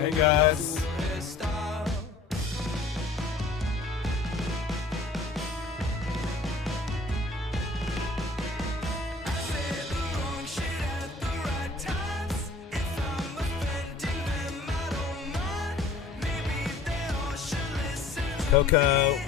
Hey guys. Coco.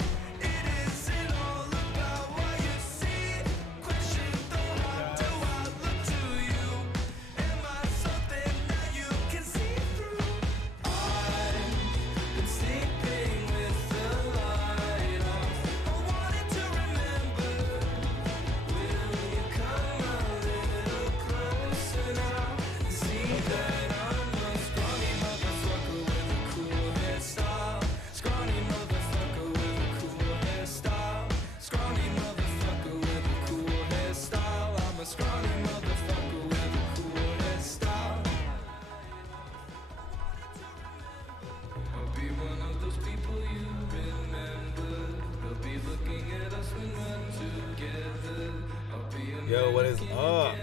Yo, what is up?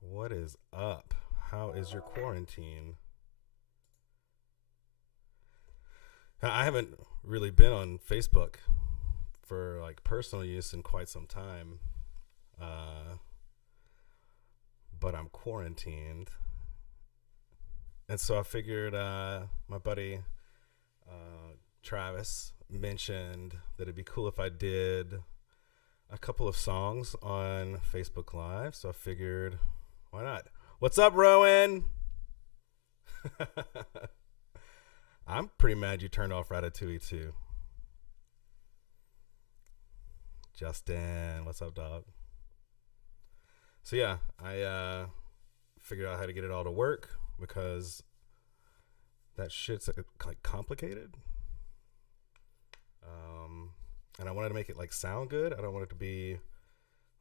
What is up? How is your quarantine? I haven't really been on Facebook for like personal use in quite some time, but I'm quarantined, and so I figured my buddy Travis mentioned that it'd be cool if I did a couple of songs on Facebook Live, so I figured, why not? What's up, Rowan? I'm pretty mad you turned off Ratatouille too. Justin, what's up, dog? So yeah, I figured out how to get it all to work because that shit's like complicated. And I wanted to make it like sound good. I don't want it to be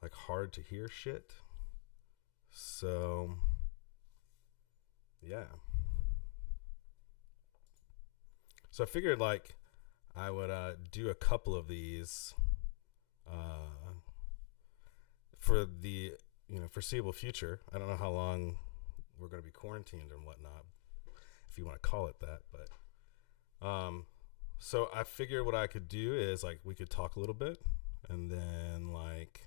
like hard to hear shit. So yeah. So I figured like I would do a couple of these for the foreseeable future. I don't know how long we're going to be quarantined and whatnot, if you want to call it that. But so I figured what I could do is like we could talk a little bit, and then like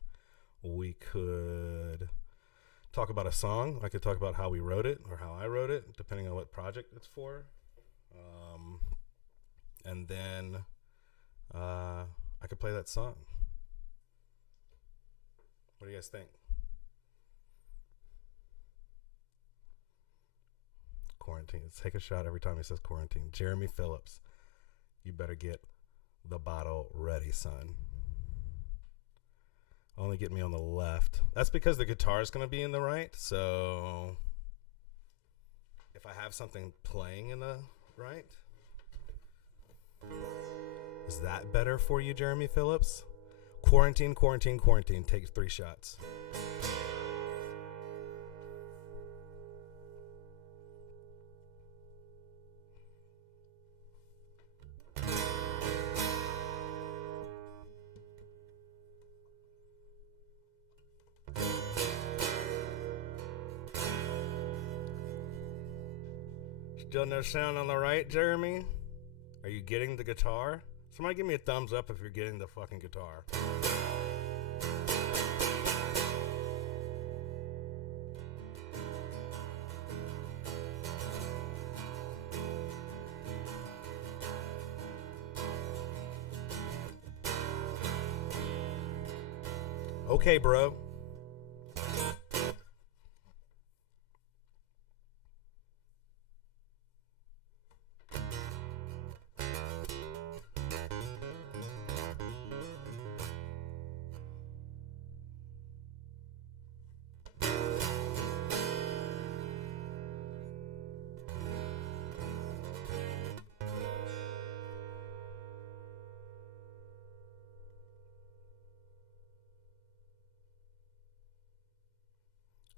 we could talk about a song. I could talk about how we wrote it or how I wrote it, depending on what project it's for. And then I could play that song. What do you guys think? Quarantine. Let's take a shot every time he says quarantine. Jeremy Phillips, you better get the bottle ready, son. Only get me on the left. That's because the guitar is going to be in the right. So if I have something playing in the right. Is that better for you, Jeremy Phillips? Quarantine. Take 3 shots. Still no sound on the right, Jeremy? Are you getting the guitar? Somebody give me a thumbs up if you're getting the fucking guitar. Okay, bro.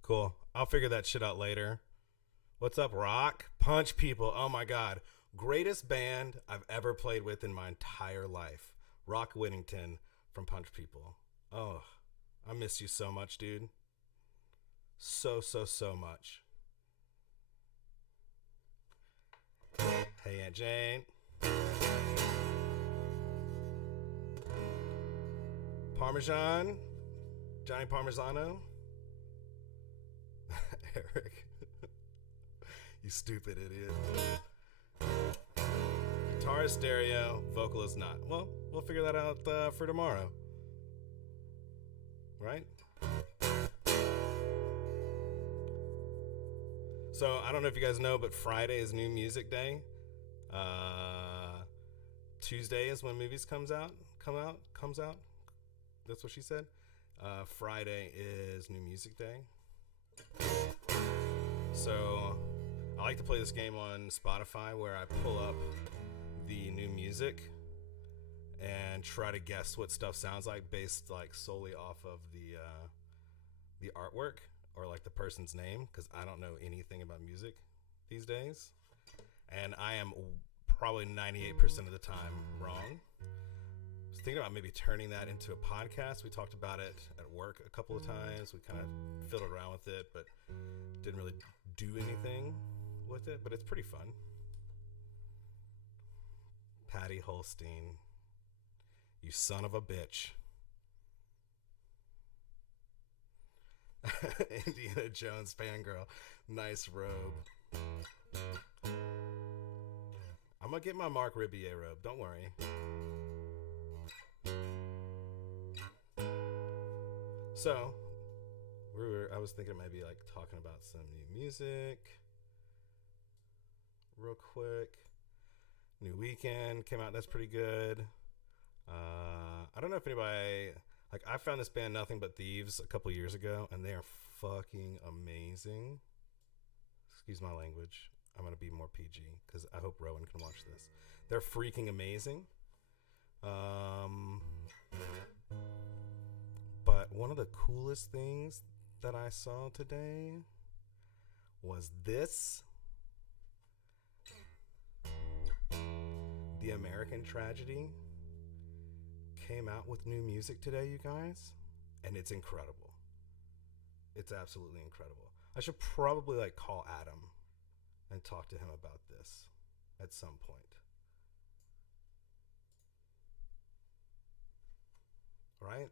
Cool. I'll figure that shit out later. What's up, Rock? Punch People. Oh my God. Greatest band I've ever played with in my entire life. Rock Whittington from Punch People. Oh, I miss you so much, dude. So much. Hey, Aunt Jane. Parmesan. Johnny Parmesano. Eric. You stupid idiot. Guitar is stereo, vocal is not. Well, we'll figure that out for tomorrow. Right? So, I don't know if you guys know, but Friday is New Music Day. Tuesday is when movies comes out. That's what she said. Friday is New Music Day. So I like to play this game on Spotify where I pull up the new music and try to guess what stuff sounds like based like solely off of the artwork or like the person's name, because I don't know anything about music these days, and I am probably 98% of the time wrong. I was thinking about maybe turning that into a podcast. We talked about it at work a couple of times. We kind of fiddled around with it, but didn't really do anything with it. But it's pretty fun. Patty Holstein, you son of a bitch. Indiana Jones fangirl. Nice robe. I'm gonna get my Mark Ribier robe. Don't worry. So, I was thinking maybe like talking about some new music real quick. New Weekend came out. That's pretty good. I don't know if anybody, like, I found this band Nothing But Thieves a couple years ago, and they are fucking amazing. Excuse my language. I'm going to be more PG because I hope Rowan can watch this. They're freaking amazing. But one of the coolest things that I saw today was this. The American Tragedy came out with new music today, you guys, and it's incredible. It's absolutely incredible. I should probably like call Adam and talk to him about this at some point. Right?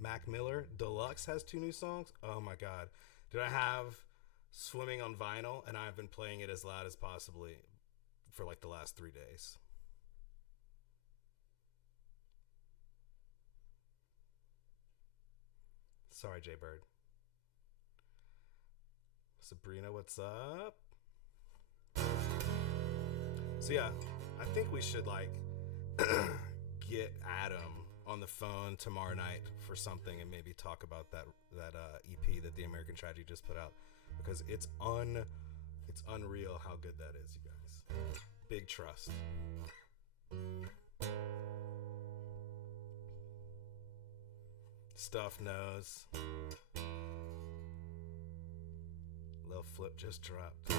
Mac Miller Deluxe has 2 new songs. Oh my God. Did I have Swimming on Vinyl? And I've been playing it as loud as possibly for like the last 3 days. Sorry, Jay Bird. Sabrina, what's up? So yeah, I think we should like get Adam on the phone tomorrow night for something and maybe talk about that EP that the American Tragedy just put out, because it's unreal how good that is, you guys. Big trust. Stuff knows. Lil Flip just dropped.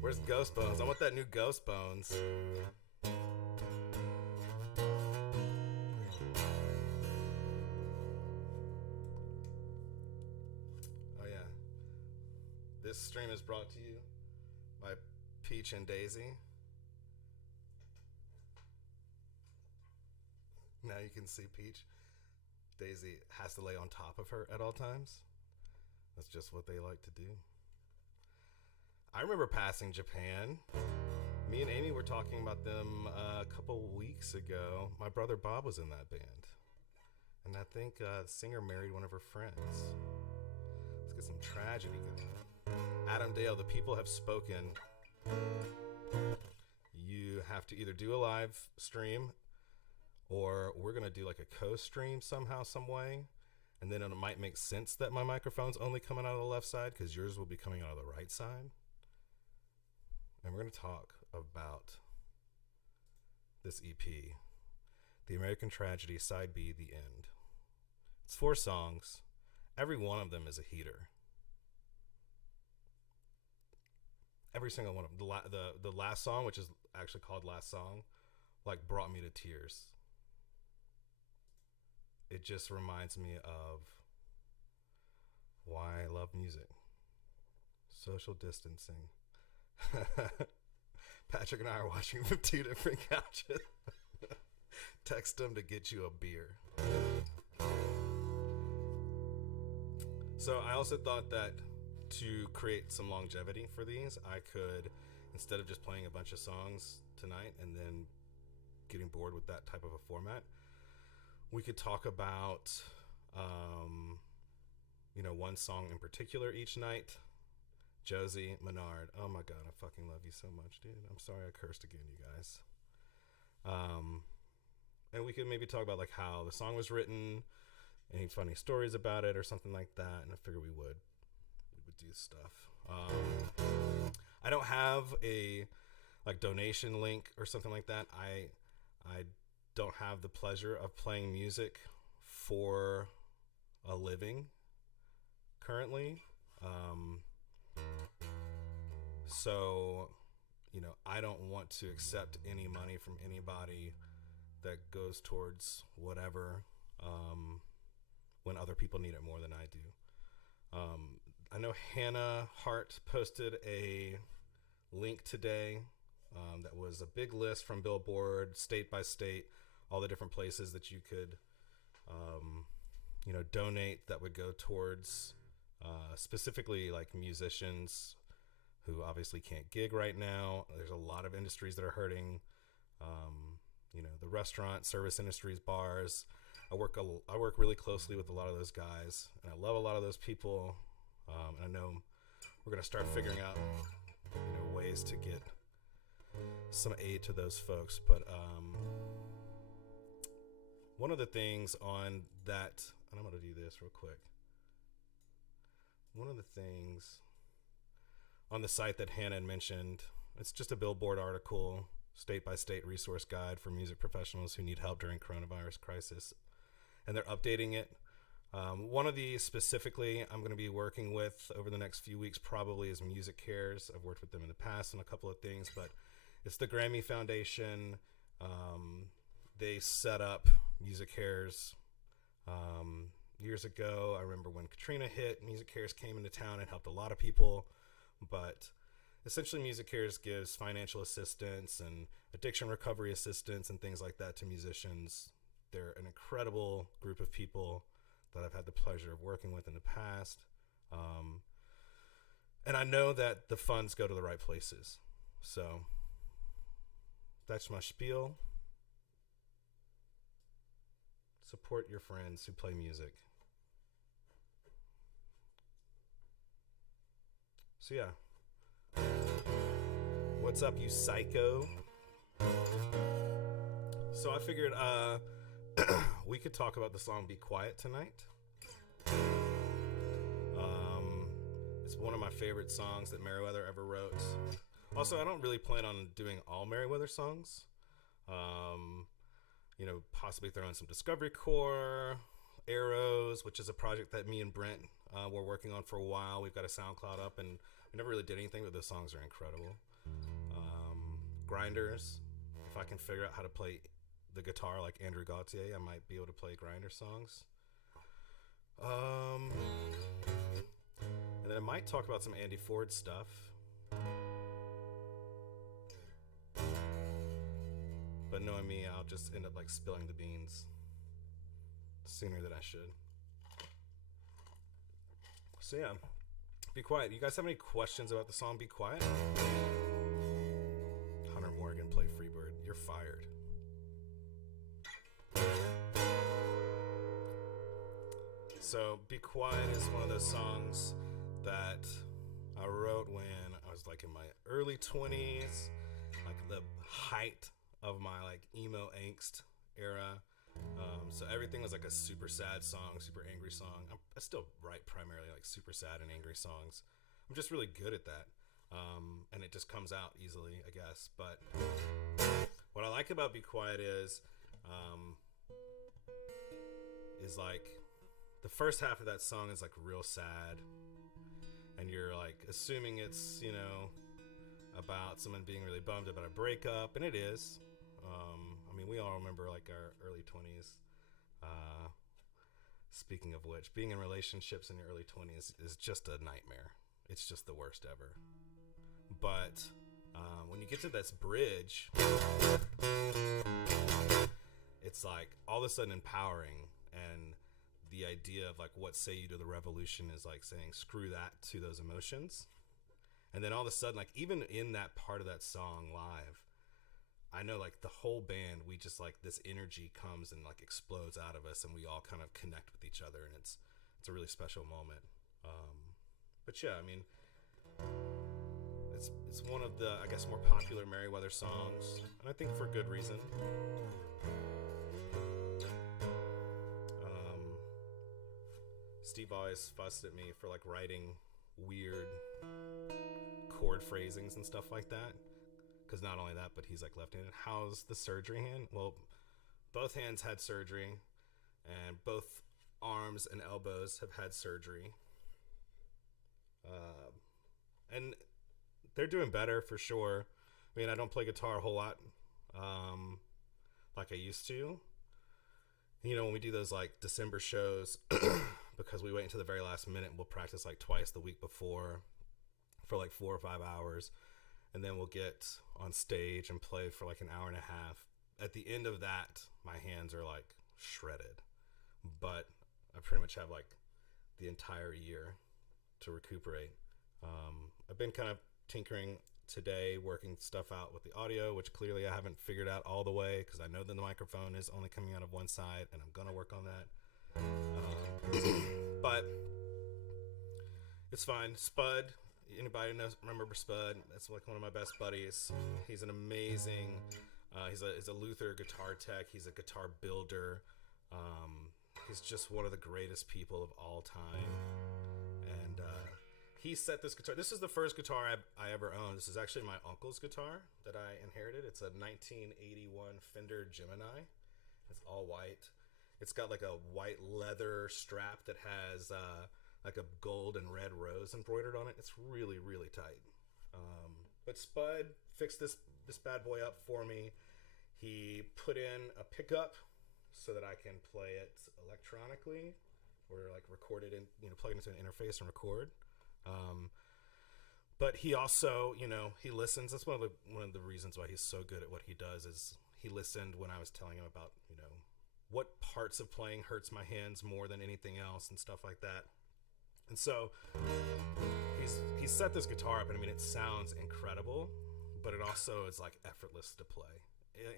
Where's Ghost Bones? I want that new Ghost Bones. Oh yeah. This stream is brought to you by Peach and Daisy. Now you can see Peach. Daisy has to lay on top of her at all times. That's just what they like to do. I remember passing Japan. Me and Amy were talking about them a couple weeks ago. My brother Bob was in that band. And I think the singer married one of her friends. Let's get some tragedy going. Adam Dale, the people have spoken. You have to either do a live stream, or we're going to do like a co-stream somehow, some way. And then it might make sense that my microphone's only coming out of the left side because yours will be coming out of the right side. And we're going to talk about this EP. The American Tragedy, Side B, The End. It's 4 songs. Every one of them is a heater. Every single one of them. The last song, which is actually called Last Song, like brought me to tears. It just reminds me of why I love music. Social distancing. Patrick and I are watching from 2 different couches. Text them to get you a beer. So I also thought that to create some longevity for these, I could, instead of just playing a bunch of songs tonight and then getting bored with that type of a format, we could talk about, one song in particular each night. Josie Menard. Oh my God, I fucking love you so much, dude. I'm sorry I cursed again, you guys. And we could maybe talk about like how the song was written, any funny stories about it or something like that. And I figured we would do stuff. I don't have a like donation link or something like that. I don't have the pleasure of playing music for a living currently. So, I don't want to accept any money from anybody that goes towards whatever, when other people need it more than I do. I know Hannah Hart posted a link today that was a big list from Billboard, state by state, all the different places that you could, donate that would go towards specifically like musicians who obviously can't gig right now. There's a lot of industries that are hurting. The restaurant, service industries, bars. I work really closely with a lot of those guys, and I love a lot of those people. And I know we're gonna start figuring out, ways to get some aid to those folks. But one of the things on that, and I'm gonna do this real quick. One of the things on the site that Hannah had mentioned, it's just a Billboard article, state by state resource guide for music professionals who need help during coronavirus crisis, and they're updating it. One of these specifically I'm going to be working with over the next few weeks probably is Music Cares. I've worked with them in the past on a couple of things, but it's the Grammy Foundation. They set up Music Cares years ago. I remember when Katrina hit, Music Cares came into town and helped a lot of people. But essentially, Music Cares gives financial assistance and addiction recovery assistance and things like that to musicians. They're an incredible group of people that I've had the pleasure of working with in the past. And I know that the funds go to the right places. So that's my spiel. Support your friends who play music. So yeah. What's up, you psycho? So I figured we could talk about the song Be Quiet tonight. It's one of my favorite songs that Meriwether ever wrote. Also, I don't really plan on doing all Meriwether songs. Possibly throw in some Discovery Corps, Arrows, which is a project that me and Brent were working on for a while. We've got a SoundCloud up, and we never really did anything, but those songs are incredible. Grinders. If I can figure out how to play the guitar like Andrew Gautier, I might be able to play Grinder songs. And then I might talk about some Andy Ford stuff. But knowing me, I'll just end up like spilling the beans sooner than I should. So yeah, Be Quiet. You guys have any questions about the song Be Quiet? Hunter Morgan, play Freebird. You're fired. So Be Quiet is one of those songs that I wrote when I was like in my early 20s, like the height of my like emo angst era. So everything was like a super sad song, super angry song. I still write primarily like super sad and angry songs. I'm just really good at that. And it just comes out easily, I guess. But what I like about Be Quiet is um, is like the first half of that song is like real sad, and you're like assuming it's, you know, about someone being really bummed about a breakup, and it is. I mean, we all remember like our early 20s. Speaking of which, being in relationships in your early 20s is just a nightmare. It's just the worst ever. But when you get to this bridge, it's like all of a sudden empowering, and the idea of like what say you to the revolution is like saying screw that to those emotions. And then all of a sudden, like even in that part of that song live, I know like the whole band, we just like this energy comes and like explodes out of us, and we all kind of connect with each other, and it's a really special moment. But yeah, I mean, it's one of the, I guess, more popular Meriwether songs, and I think for good reason. Steve always fussed at me for like writing weird chord phrasings and stuff like that, because not only that, but he's like left-handed. How's the surgery hand? Well, both hands had surgery, and both arms and elbows have had surgery, and they're doing better for sure. I mean, I don't play guitar a whole lot like I used to. You know, when we do those like December shows, because we wait until the very last minute, we'll practice like twice the week before for like 4 or 5 hours, and then we'll get on stage and play for like an hour and a half. At the end of that, my hands are like shredded, but I pretty much have like the entire year to recuperate. I've been kind of tinkering today, working stuff out with the audio, which clearly I haven't figured out all the way, because I know that the microphone is only coming out of one side, and I'm gonna work on that. But it's fine. Spud, anybody remember Spud? That's like one of my best buddies. He's an amazing, he's a Luther guitar tech. He's a guitar builder. He's just one of the greatest people of all time. And he set this guitar. This is the first guitar I ever owned. This is actually my uncle's guitar that I inherited. It's a 1981 Fender Gemini. It's all white. It's got like a white leather strap that has like a gold and red rose embroidered on it. It's really, really tight. But Spud fixed this bad boy up for me. He put in a pickup so that I can play it electronically, or like record it in, you know, plug it into an interface and record. But he also, you know, he listens. That's one of the reasons why he's so good at what he does, is he listened when I was telling him about, you know, what parts of playing hurts my hands more than anything else and stuff like that. And so he's set this guitar up, and I mean, it sounds incredible, but it also is like effortless to play.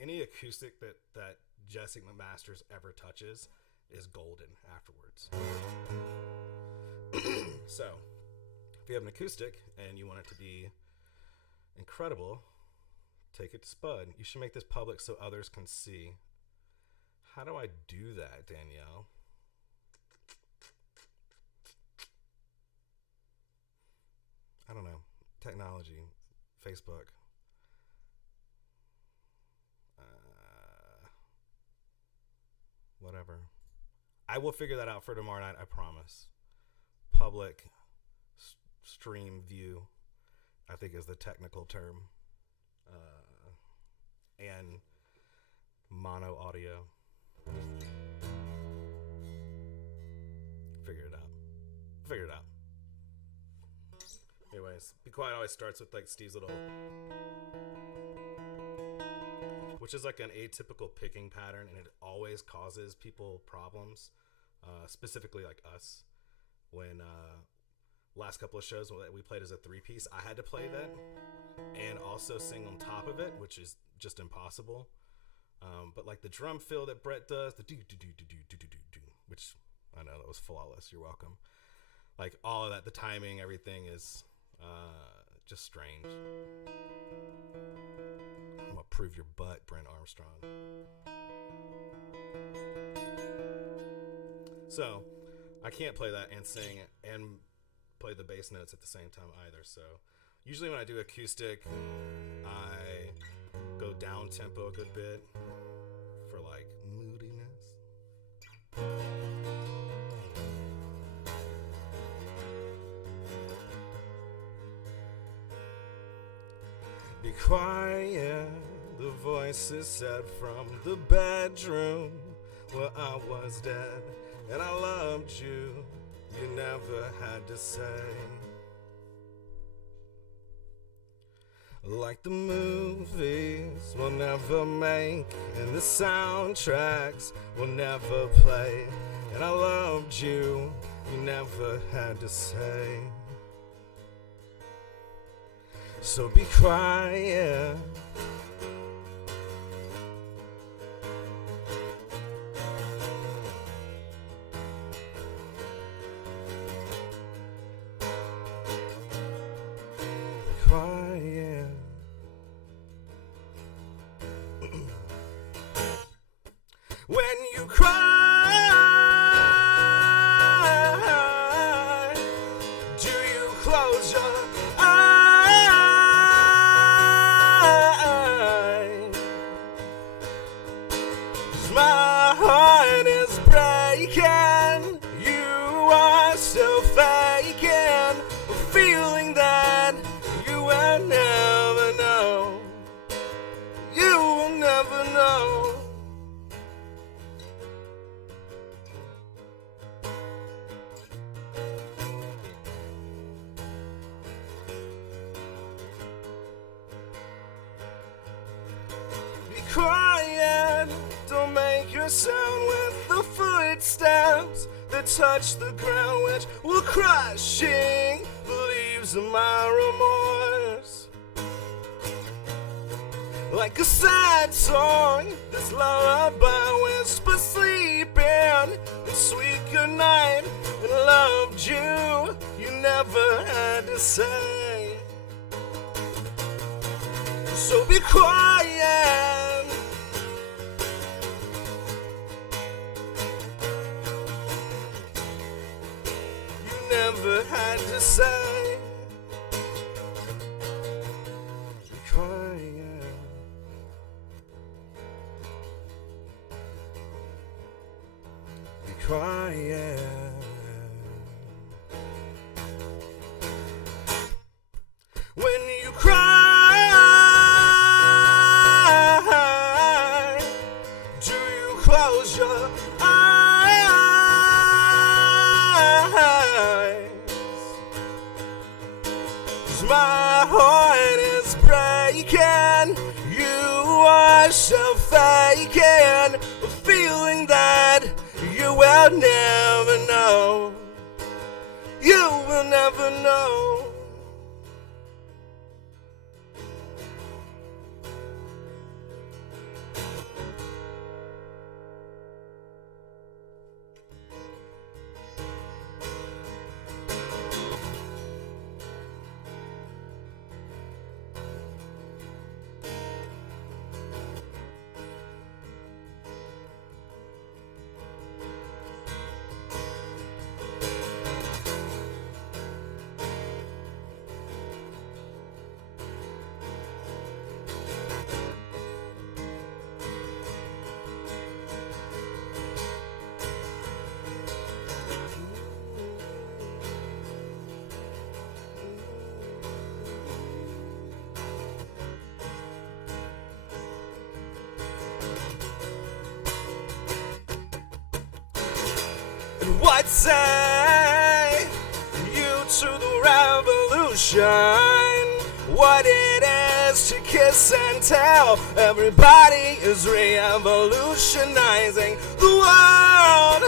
Any acoustic that Jesse McMasters ever touches is golden afterwards. So if you have an acoustic and you want it to be incredible, take it to Spud. You should make this public so others can see. How do I do that, Danielle? I don't know. Technology. Facebook. Whatever. I will figure that out for tomorrow night, I promise. Public stream view, I think, is the technical term. And mono audio. Figure it out. Anyways, Be Quiet always starts with like Steve's little, which is like an atypical picking pattern, and it always causes people problems, specifically like us. When last couple of shows we played as a 3-piece, I had to play that and also sing on top of it, which is just impossible. But like the drum fill that Brett does, the do, which I know that was flawless. You're welcome. Like all of that, the timing, everything is just strange. I'm gonna prove your butt, Brent Armstrong. So I can't play that and sing and play the bass notes at the same time either. So usually when I do acoustic, I go down tempo a good bit for like Be quiet, the voices said from the bedroom where I was dead, and I loved you, you never had to say. Like the movies will never make, and the soundtracks will never play, and I loved you, you never had to say. So be quiet. Quiet. When you cry, do you close your eyes? 'Cause my heart is breaking, you are still faking, a feeling that you will never know. You will never know. Be quiet, don't make your sound with the footsteps that touch the ground, which will crushing the leaves of my remorse. Like a sad song, this lullaby whisper sleeping and sweet goodnight, and loved you, you never had to say. So be quiet. You never had to say. Be quiet. Be quiet. When you cry, do you close your eyes? 'Cause my heart is breaking, you are so faking, a feeling that you will never know. You will never know. What say you to the revolution? What it is to kiss and tell? Everybody is revolutionizing the world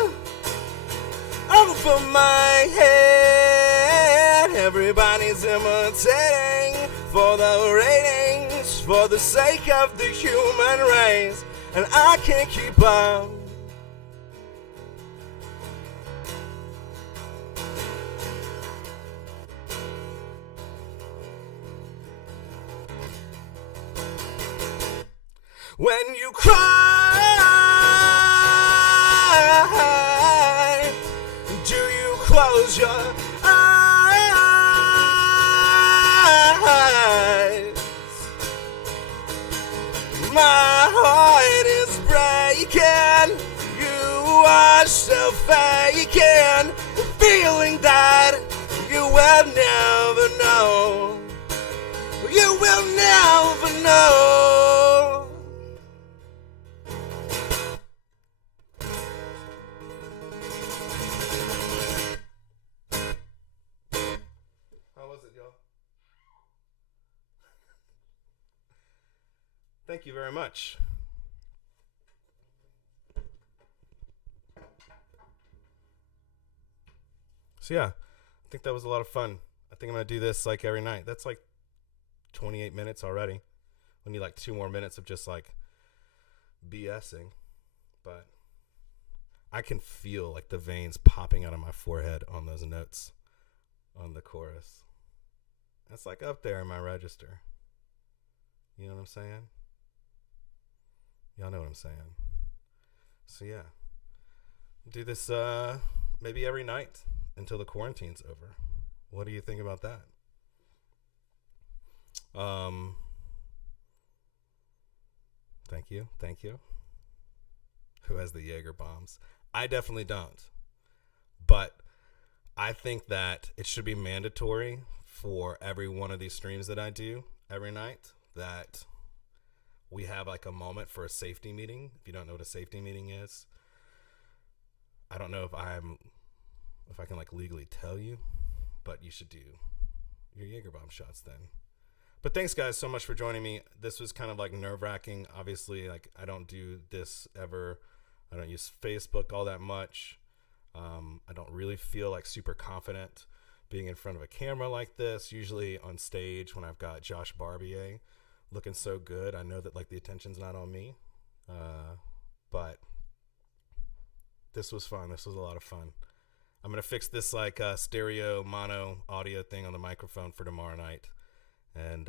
over my head. Everybody's imitating for the ratings, for the sake of the human race, and I can't keep up. When you cry, do you close your eyes? My heart is breaking, you are still faking, the feeling that you will never know. You will never Thank you very much. So yeah, I think that was a lot of fun. I think I'm gonna do this like every night. That's like 28 minutes already. We need like 2 more minutes of just like BSing, but I can feel like the veins popping out of my forehead on those notes on the chorus. That's like up there in my register. You know what I'm saying? Y'all know what I'm saying. So yeah, do this maybe every night until the quarantine's over. What do you think about that? Um, thank you, thank you. Who has the Jaeger bombs? I definitely don't, but I think that it should be mandatory for every one of these streams that I do every night that we have like a moment for a safety meeting. If you don't know what a safety meeting is, I don't know if I can like legally tell you, but you should do your Jaeger bomb shots then. But thanks guys so much for joining me. This was kind of like nerve wracking. Obviously, like I don't do this ever. I don't use Facebook all that much. I don't really feel like super confident being in front of a camera like this. Usually on stage when I've got Josh Barbier looking so good, I know that like the attention's not on me. But this was fun. This was a lot of fun. I'm gonna fix this like stereo mono audio thing on the microphone for tomorrow night and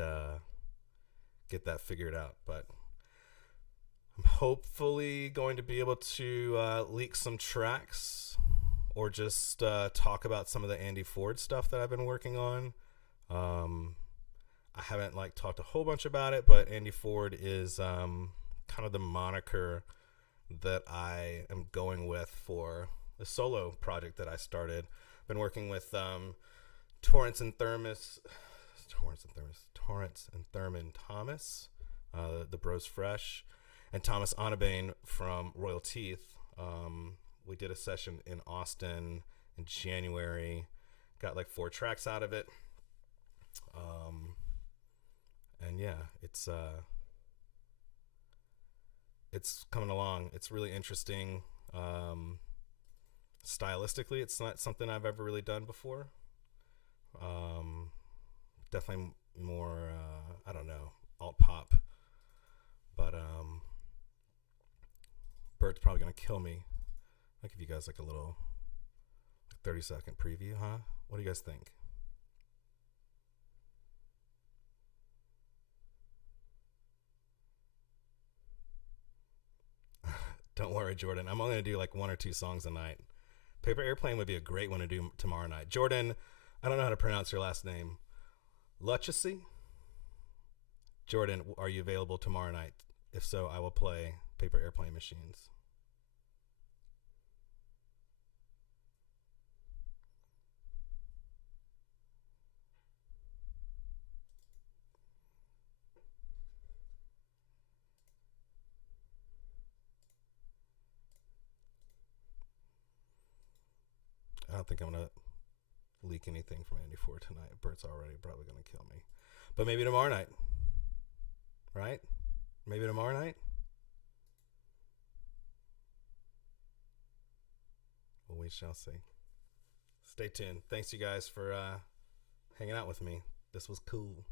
get that figured out. But I'm hopefully going to be able to leak some tracks or just talk about some of the Andy Ford stuff that I've been working on. I haven't like talked a whole bunch about it, but Andy Ford is kind of the moniker that I am going with for the solo project that I started. Been working with Torrance and Thurman Thomas, the Bros Fresh, and Thomas Onabane from Royal Teeth. We did a session in Austin in January. Got like 4 tracks out of it. And yeah, it's coming along. It's really interesting. Stylistically, it's not something I've ever really done before. Definitely more, I don't know, alt pop. But Bert's probably gonna kill me. I'll give you guys like a little 30-second preview, huh? What do you guys think? Don't worry, Jordan. I'm only gonna do like 1 or 2 songs a night. Paper Airplane would be a great one to do tomorrow night. Jordan, I don't know how to pronounce your last name. Luchesy? Jordan, are you available tomorrow night? If so, I will play Paper Airplane Machines. I don't think I'm gonna leak anything from Andy Ford tonight. Bert's already probably gonna kill me. But maybe tomorrow night. Right? Maybe tomorrow night? Well, we shall see. Stay tuned. Thanks you guys for hanging out with me. This was cool.